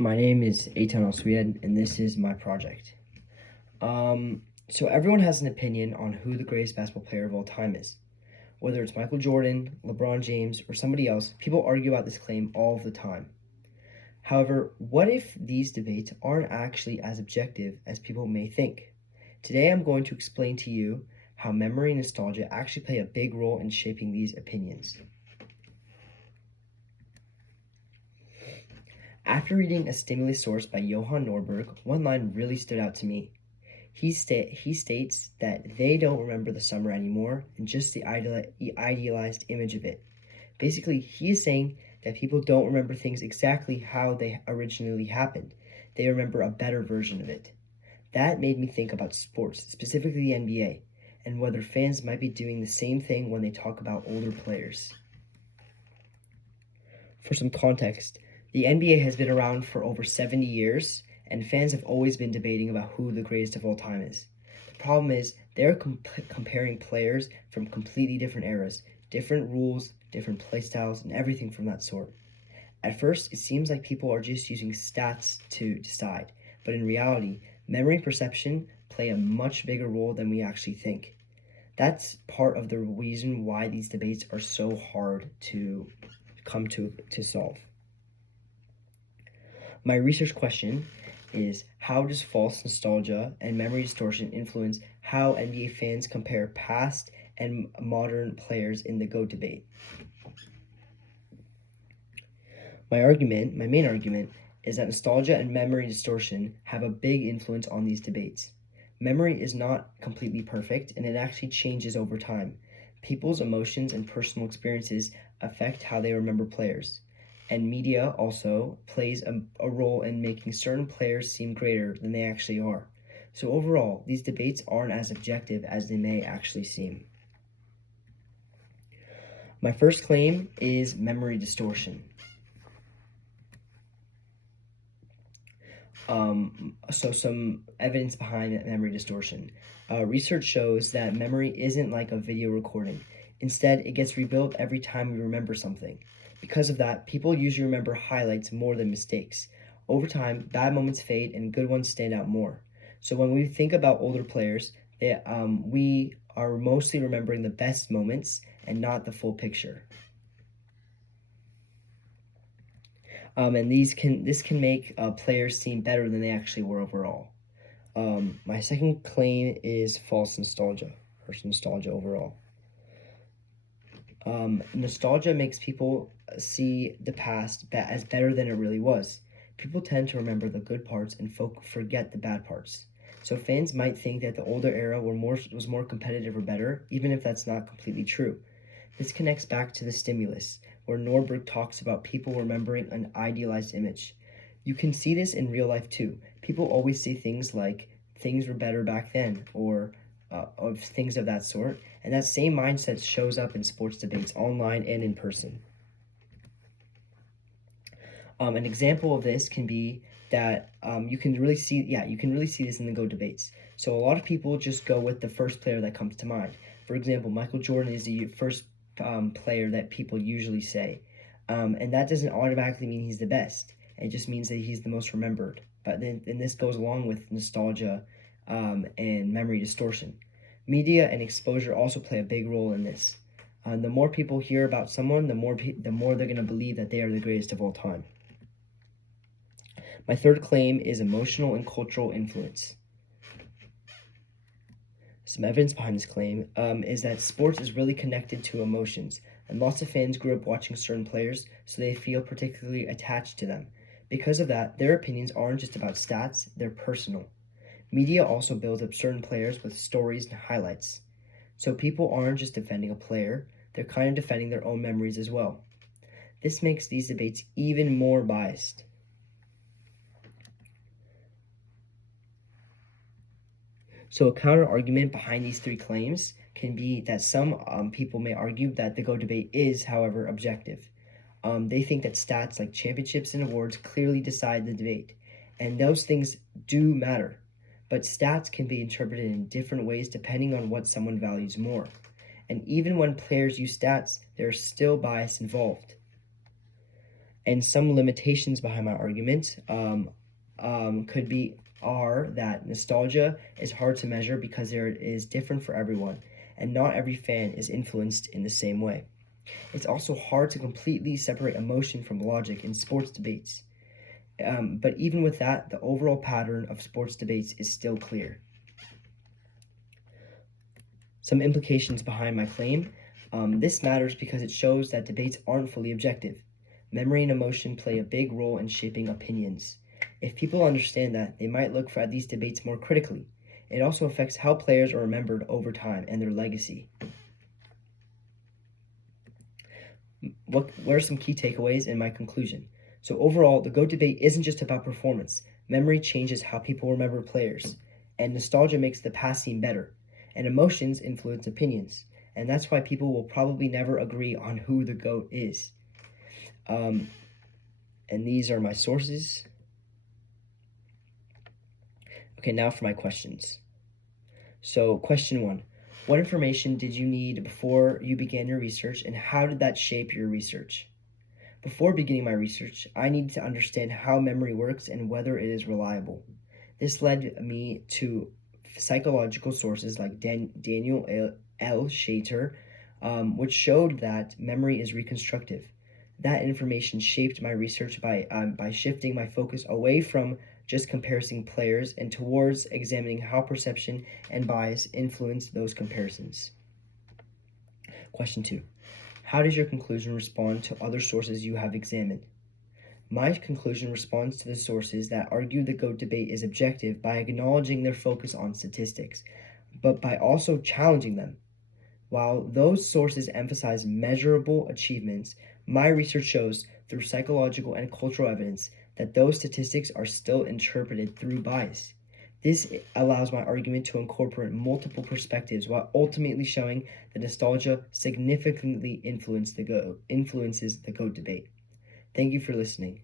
My name is Eitan Al-Swiyad, and this is my project. So everyone has an opinion on who the greatest basketball player of all time is. Whether it's Michael Jordan, LeBron James, or somebody else, people argue about this claim all the time. However, what if these debates aren't actually as objective as people may think? Today I'm going to explain to you how memory and nostalgia actually play a big role in shaping these opinions. After reading A Stimulus Source by Johan Norberg, one line really stood out to me. He states that they don't remember the summer anymore and just the idealized image of it. Basically, he is saying that people don't remember things exactly how they originally happened. They remember a better version of it. That made me think about sports, specifically the NBA, and whether fans might be doing the same thing when they talk about older players. For some context, the NBA has been around for over 70 years, and fans have always been debating about who the greatest of all time is. The problem is, they're comparing players from completely different eras, different rules, different playstyles, and everything from that sort. At first, it seems like people are just using stats to decide, but in reality, memory and perception play a much bigger role than we actually think. That's part of the reason why these debates are so hard to come to solve. My research question is, how does false nostalgia and memory distortion influence how NBA fans compare past and modern players in the GOAT debate? My main argument, is that nostalgia and memory distortion have a big influence on these debates. Memory is not completely perfect, and it actually changes over time. People's emotions and personal experiences affect how they remember players. And media also plays a role in making certain players seem greater than they actually are. So overall, these debates aren't as objective as they may actually seem. My first claim is memory distortion. So some evidence behind memory distortion. Research shows that memory isn't like a video recording. Instead, it gets rebuilt every time we remember something. Because of that, people usually remember highlights more than mistakes. Over time, bad moments fade and good ones stand out more. So when we think about older players, we are mostly remembering the best moments and not the full picture. And this can make players seem better than they actually were overall. My second claim is false nostalgia, or nostalgia overall. Nostalgia makes people see the past as better than it really was. People tend to remember the good parts and forget the bad parts. So fans might think that the older era was more competitive or better, even if that's not completely true. This connects back to the stimulus, where Norberg talks about people remembering an idealized image. You can see this in real life too. People always say things like, things were better back then, or of things of that sort, and that same mindset shows up in sports debates online and in person. An example of this can be that you can really see this in the GOAT debates. So a lot of people just go with the first player that comes to mind. For example, Michael Jordan is the first player that people usually say, and that doesn't automatically mean he's the best. It just means that he's the most remembered. But then this goes along with nostalgia and memory distortion. Media and exposure also play a big role in this. The more people hear about someone, the more they're going to believe that they are the greatest of all time. My third claim is emotional and cultural influence. Some evidence behind this claim is that sports is really connected to emotions, and lots of fans grew up watching certain players, so they feel particularly attached to them. Because of that, their opinions aren't just about stats, they're personal. Media also builds up certain players with stories and highlights. So people aren't just defending a player, they're kind of defending their own memories as well. This makes these debates even more biased. So a counter argument behind these three claims can be that some people may argue that the GOAT debate is, however, objective. They think that stats like championships and awards clearly decide the debate, and those things do matter. But stats can be interpreted in different ways depending on what someone values more. And even when players use stats, there's still bias involved. And some limitations behind my argument are that nostalgia is hard to measure because it is different for everyone, and not every fan is influenced in the same way. It's also hard to completely separate emotion from logic in sports debates. But even with that, the overall pattern of sports debates is still clear. Some implications behind my claim. This matters because it shows that debates aren't fully objective. Memory and emotion play a big role in shaping opinions. If people understand that, they might look at these debates more critically. It also affects how players are remembered over time and their legacy. What are some key takeaways in my conclusion? So overall, the GOAT debate isn't just about performance. Memory changes how people remember players, and nostalgia makes the past seem better, and emotions influence opinions, and that's why people will probably never agree on who the GOAT is. And these are my sources. Okay, now for my questions. So question 1, what information did you need before you began your research, and how did that shape your research? Before beginning my research, I needed to understand how memory works and whether it is reliable. This led me to psychological sources like Daniel L. Shater, which showed that memory is reconstructive. That information shaped my research by shifting my focus away from just comparing players and towards examining how perception and bias influence those comparisons. Question 2. How does your conclusion respond to other sources you have examined? My conclusion responds to the sources that argue the GOAT debate is objective by acknowledging their focus on statistics, but by also challenging them. While those sources emphasize measurable achievements, my research shows through psychological and cultural evidence that those statistics are still interpreted through bias. This allows my argument to incorporate multiple perspectives while ultimately showing that nostalgia significantly influences the GOAT debate. Thank you for listening.